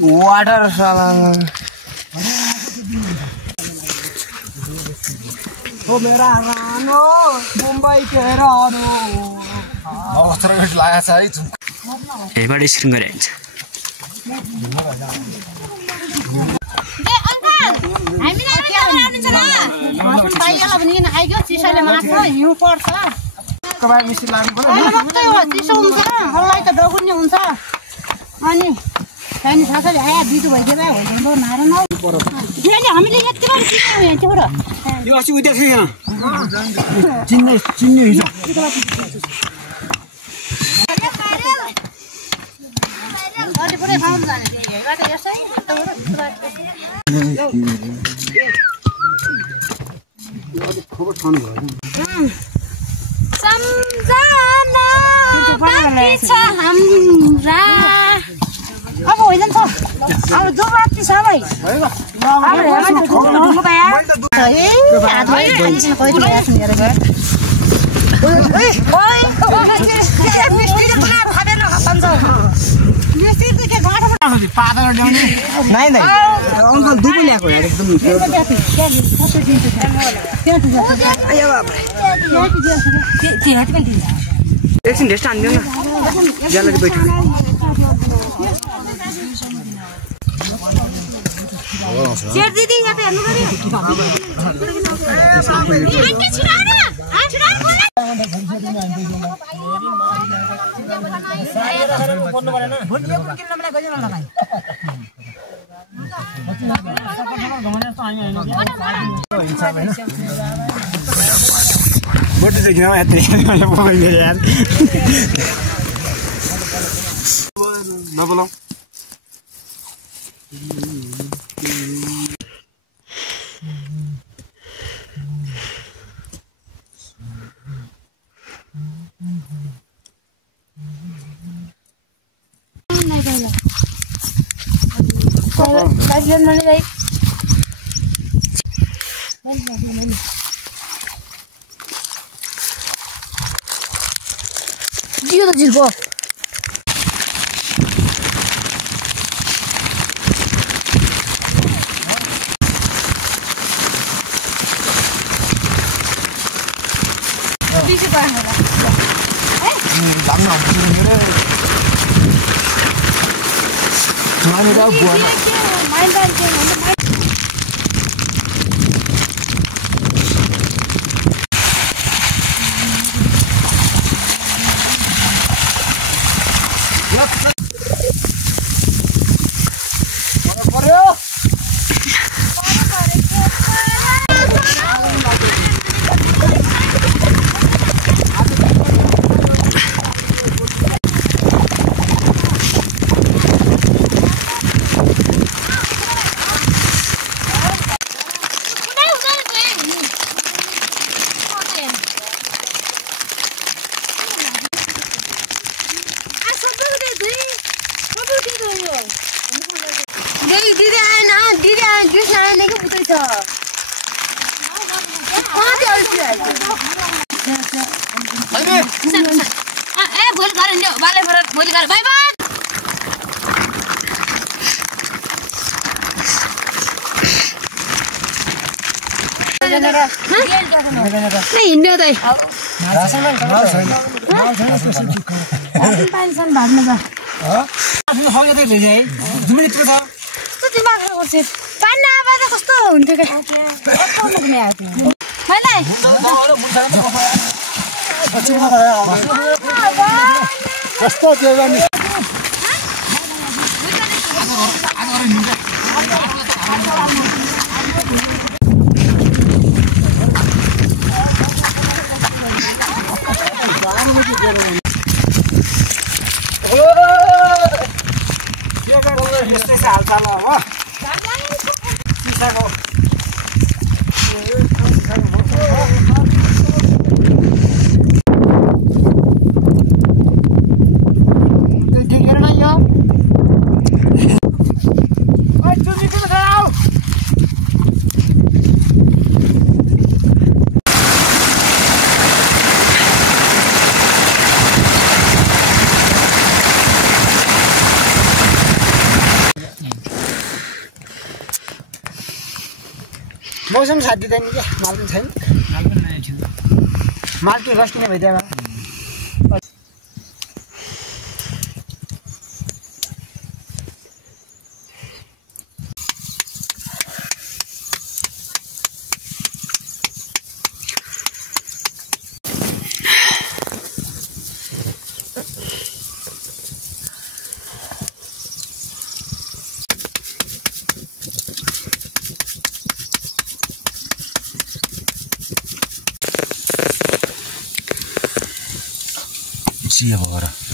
Water Oh मेरा रानो मुंबई के रानो अवसर भेट लाया सारी हेबाट स्क्रिन गरे हुन्छ ए अंकल हामीलाई के आउनुहुन्छ ल मौसम भाइला पनि आइगयो चिसोले माछा हिउँ पर्छ कबार मिस्त्री लाग्नु पर्यो मात्रै हो चिसो हुन्छ मलाई त डगुन्ने हुन्छ अनि हैन साथै आया बिजु भइदिएर हो मार न फेरि हामीले यति बेला चिसो हुन्छ पुरा यो अस्ति उता थियो चिन्ने हिजो अनि पुरै खाउँ जाने हेबाट यसै खबर छान्नु भयो सम्झना बाँकी छ हाम्रा अब होइन नि त अब जो बाँकी छ भाइ अंकल दुबई ल्याएको यार एकदम एकछिन ढेस्ट हान्दियो न ज्याला बैठ शेर दिदी यहाँ पे हेर्नु पर्यो आन्टी छिरा न छिरा बोल्नु परेन भोलि कुन किन्न मलाई गयो न भाइ बोट चाहिँ किन यतै मोबाइल यार नबोलाऊ Kasihan mana guys? Dia tak jirgo. Bisa apa? Lama ni. Mana dah buat? Main dah je. नहीं हिंदे तो पेंशन भर्नु जा आफ्नो हौ यतै ले जाए जुमिले त्यो छ त दिमाग खराब गर्छ पानी आबा त कस्तो हुन्थ्यो के कस्तो मुखमा आयो मलाई कस्तो जग्गा नि यस्तै छ हालचाल अब सिसाको देखेर न यो चुनी किन खाऊ मौसम साथ दिँदैन क्या माल पनि छैन माल के रस किन भइदियो Siapa orang?